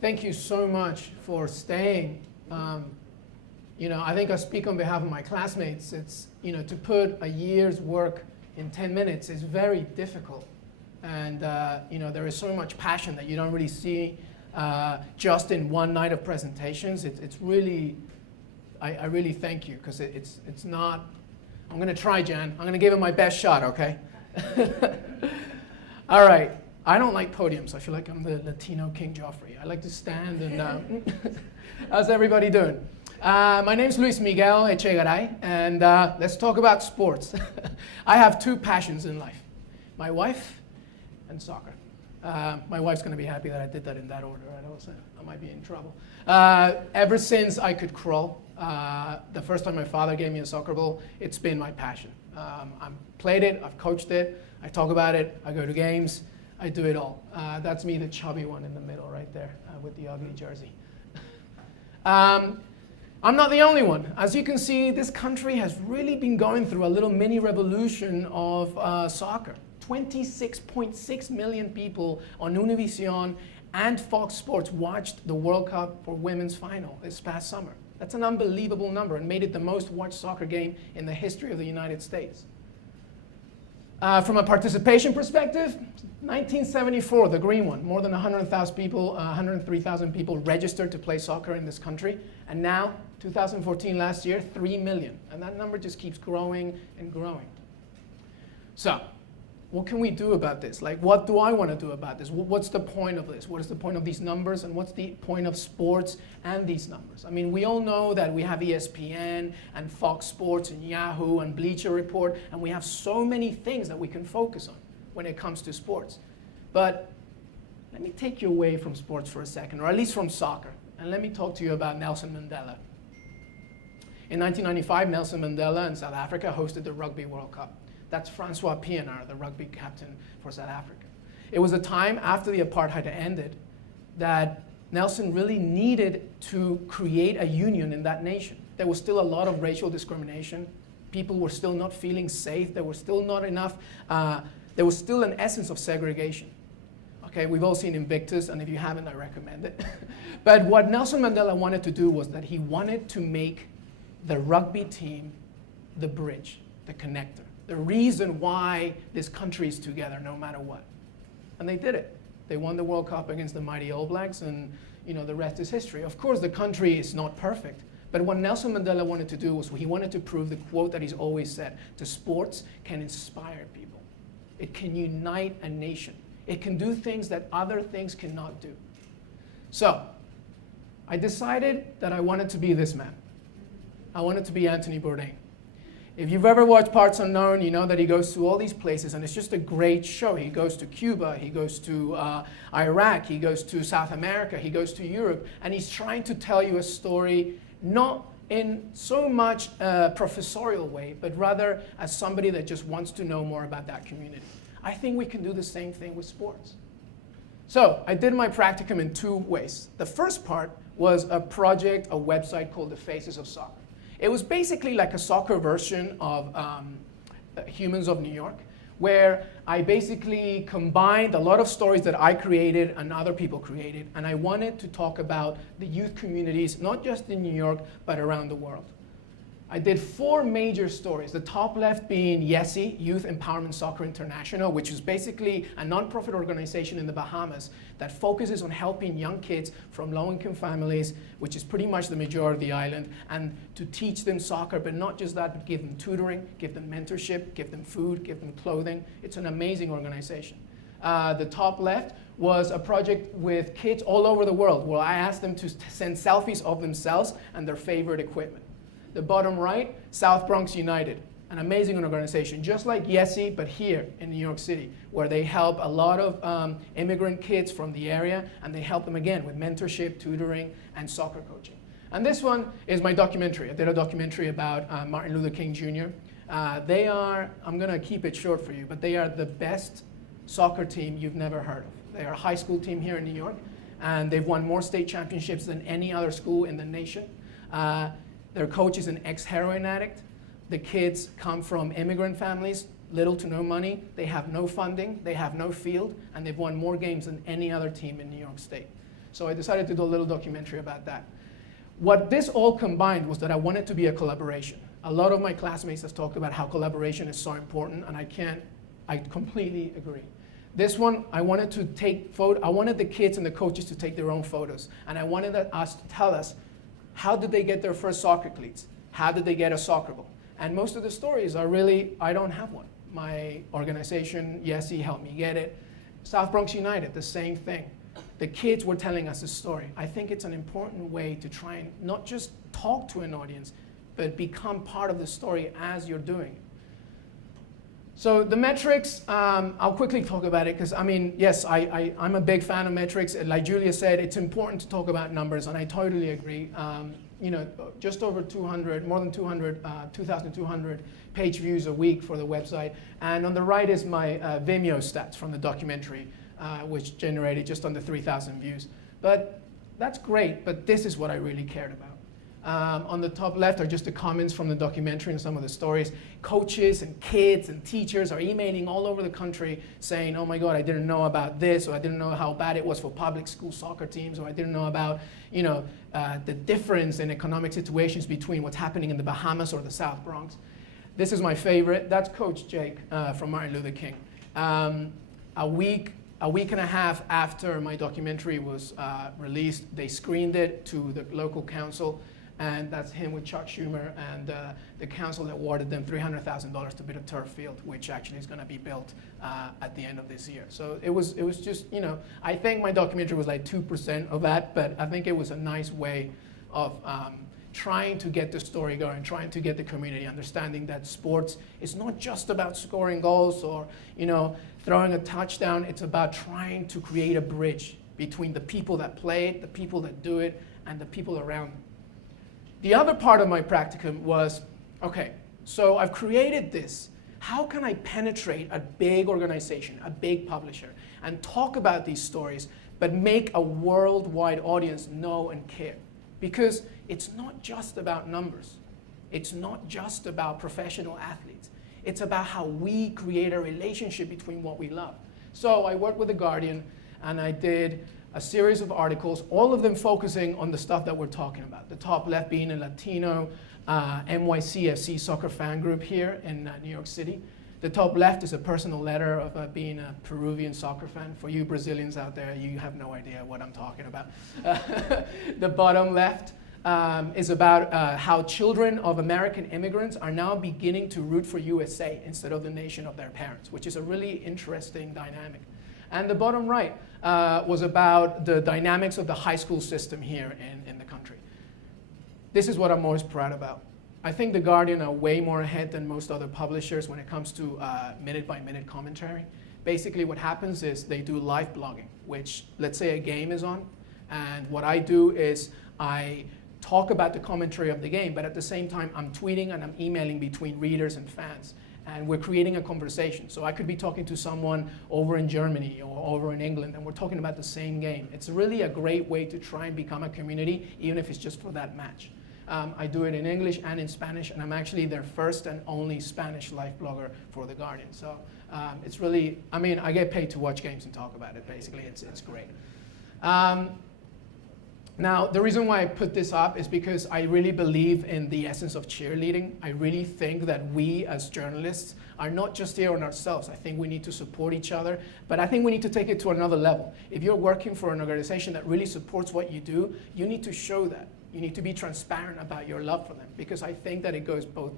Thank you so much for staying. I think I speak on behalf of my classmates. It's, to put a year's work in 10 minutes is very difficult. And, there is so much passion that you don't really see just in one night of presentations. It's really, I really thank you, because it's not, I'm going to try, Jan. I'm going to give it my best shot, okay? All right. I don't like podiums. I feel like I'm the Latino King Joffrey. I like to stand and, how's everybody doing? My name's Miguel Echegaray, and let's talk about sports. I have two passions in life, my wife and soccer. My wife's going to be happy that I did that in that order. I might be in trouble. Ever since I could crawl, the first time my father gave me a soccer ball, it's been my passion. I've played it, I've coached it, I talk about it, I go to games, I do it all. That's me, the chubby one in the middle right there with the ugly jersey. I'm not the only one. As you can see, this country has really been going through a little mini revolution of soccer. 26.6 million people on Univision and Fox Sports watched the World Cup for women's final this past summer. That's an unbelievable number and made it the most watched soccer game in the history of the United States. From a participation perspective, 1974, the green one, more than 100,000 people, 103,000 people registered to play soccer in this country. And now, 2014, last year, 3 million. And that number just keeps growing and growing. So, what can we do about this? Like, what do I want to do about this? What's the point of this? What is the point of these numbers? And what's the point of sports and these numbers? I mean, we all know that we have ESPN and Fox Sports and Yahoo and Bleacher Report, and we have so many things that we can focus on when it comes to sports. But let me take you away from sports for a second, or at least from soccer, and let me talk to you about Nelson Mandela. In 1995, Nelson Mandela in South Africa hosted the Rugby World Cup. That's Francois Pienaar, the rugby captain for South Africa. It was a time after the apartheid ended that Nelson really needed to create a union in that nation. There was still a lot of racial discrimination. People were still not feeling safe. There was still not enough, there was still an essence of segregation. Okay, we've all seen Invictus, and if you haven't, I recommend it. But what Nelson Mandela wanted to do was that he wanted to make the rugby team the bridge, the connector, the reason why this country is together no matter what. And they did it. They won the World Cup against the mighty All Blacks, and the rest is history. Of course, the country is not perfect, but what Nelson Mandela wanted to do was he wanted to prove the quote that he's always said: the sports can inspire people. It can unite a nation. It can do things that other things cannot do. So, I decided that I wanted to be this man. I wanted to be Anthony Bourdain. If you've ever watched Parts Unknown, you know that he goes to all these places, and it's just a great show. He goes to Cuba, he goes to Iraq, he goes to South America, he goes to Europe, and he's trying to tell you a story not in so much a professorial way, but rather as somebody that just wants to know more about that community. I think we can do the same thing with sports. So I did my practicum in two ways. The first part was a project, a website called The Faces of Soccer. It was basically like a soccer version of Humans of New York, where I basically combined a lot of stories that I created and other people created, and I wanted to talk about the youth communities, not just in New York, but around the world. I did 4 major stories, the top left being YESI, Youth Empowerment Soccer International, which is basically a nonprofit organization in the Bahamas that focuses on helping young kids from low-income families, which is pretty much the majority of the island, and to teach them soccer, but not just that, but give them tutoring, give them mentorship, give them food, give them clothing. It's an amazing organization. The top left was a project with kids all over the world, where I asked them to send selfies of themselves and their favorite equipment. The bottom right, South Bronx United, an amazing organization, just like YESI, but here in New York City, where they help a lot of immigrant kids from the area, and they help them again with mentorship, tutoring, and soccer coaching. And this one is my documentary. I did a documentary about Martin Luther King Jr. They are, I'm going to keep it short for you, but they are the best soccer team you've never heard of. They are a high school team here in New York, and they've won more state championships than any other school in the nation. Their coach is an ex-heroin addict. The kids come from immigrant families, little to no money. They have no funding, they have no field, and they've won more games than any other team in New York State. So I decided to do a little documentary about that. What this all combined was that I wanted to be a collaboration. A lot of my classmates have talked about how collaboration is so important, and I completely agree. This one, I wanted to take I wanted the kids and the coaches to take their own photos, and I wanted us to tell us, how did they get their first soccer cleats? How did they get a soccer ball? And most of the stories are really, I don't have one. My organization, Yesi, helped me get it. South Bronx United, the same thing. The kids were telling us a story. I think it's an important way to try and not just talk to an audience, but become part of the story as you're doing it. So the metrics, I'll quickly talk about it because, I mean, yes, I'm a big fan of metrics. Like Julia said, it's important to talk about numbers, and I totally agree. You know, just over 200, more than 200, 2,200 page views a week for the website. And on the right is my Vimeo stats from the documentary, which generated just under 3,000 views. But that's great, but this is what I really cared about. On the top left are just the comments from the documentary and some of the stories. Coaches and kids and teachers are emailing all over the country saying, oh my God, I didn't know about this, or I didn't know how bad it was for public school soccer teams, or I didn't know about, you know, the difference in economic situations between what's happening in the Bahamas or the South Bronx. This is my favorite. That's Coach Jake from Martin Luther King. A week and a half after my documentary was released, they screened it to the local council. And that's him with Chuck Schumer, and the council awarded them $300,000 to build a turf field, which actually is going to be built at the end of this year. So it was just, you know, I think my documentary was like 2% of that, but I think it was a nice way of trying to get the story going, trying to get the community understanding that sports is not just about scoring goals or, you know, throwing a touchdown. It's about trying to create a bridge between the people that play it, the people that do it, and the people around them. The other part of my practicum was, okay, so I've created this. How can I penetrate a big organization, a big publisher, and talk about these stories, but make a worldwide audience know and care? Because it's not just about numbers. It's not just about professional athletes. It's about how we create a relationship between what we love. So I worked with The Guardian, and I did a series of articles, all of them focusing on the stuff that we're talking about. The top left being a Latino NYCFC soccer fan group here in New York City. The top left is a personal letter of being a Peruvian soccer fan. For you Brazilians out there, you have no idea what I'm talking about. The bottom left is about how children of American immigrants are now beginning to root for USA instead of the nation of their parents, which is a really interesting dynamic. And the bottom right was about the dynamics of the high school system here in the country. This is what I'm most proud about. I think The Guardian are way more ahead than most other publishers when it comes to minute-by-minute commentary. Basically what happens is they do live blogging, which, let's say a game is on, and what I do is I talk about the commentary of the game, but at the same time I'm tweeting and I'm emailing between readers and fans. And we're creating a conversation. So I could be talking to someone over in Germany or over in England, and we're talking about the same game. It's really a great way to try and become a community, even if it's just for that match. I do it in English and in Spanish, and I'm actually their first and only Spanish life blogger for The Guardian. So it's really, I mean, I get paid to watch games and talk about it, basically. It's great. Now, the reason why I put this up is because I really believe in the essence of cheerleading. I really think that we as journalists are not just here on ourselves. I think we need to support each other, but I think we need to take it to another level. If you're working for an organization that really supports what you do, you need to show that. You need to be transparent about your love for them, because I think that it goes both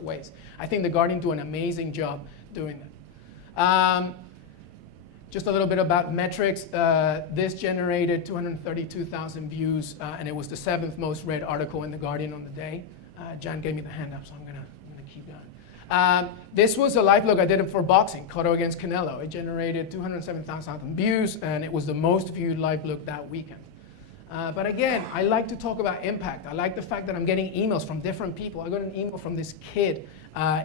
ways. I think The Guardian do an amazing job doing that. Just a little bit about metrics. This generated 232,000 views, and it was the 7th most read article in The Guardian on the day. Jan gave me the hand up, so I'm gonna keep going. This was a live blog I did for boxing, Cotto against Canelo. It generated 207,000 views, and it was the most viewed live blog that weekend. But again, I like to talk about impact. I like the fact that I'm getting emails from different people. I got an email from this kid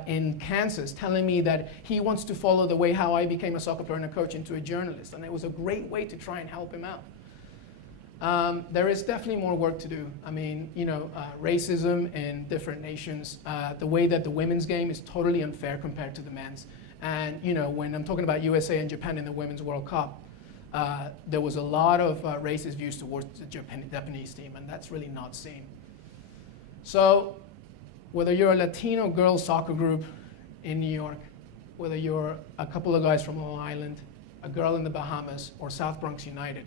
in Kansas telling me that he wants to follow the way how I became a soccer player and a coach into a journalist. And it was a great way to try and help him out. There is definitely more work to do. I mean, you know, racism in different nations, the way that the women's game is totally unfair compared to the men's. And, you know, when I'm talking about USA and Japan in the Women's World Cup, there was a lot of racist views towards the Japanese team, and that's really not seen. So whether you're a Latino girls soccer group in New York, whether you're a couple of guys from Long Island, a girl in the Bahamas, or South Bronx United,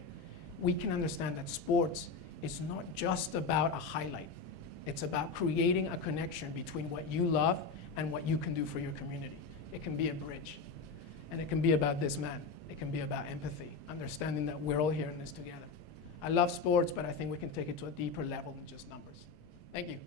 we can understand that sports is not just about a highlight. It's about creating a connection between what you love and what you can do for your community. It can be a bridge. And it can be about this, man. It can be about empathy, understanding that we're all here in this together. I love sports, but I think we can take it to a deeper level than just numbers. Thank you.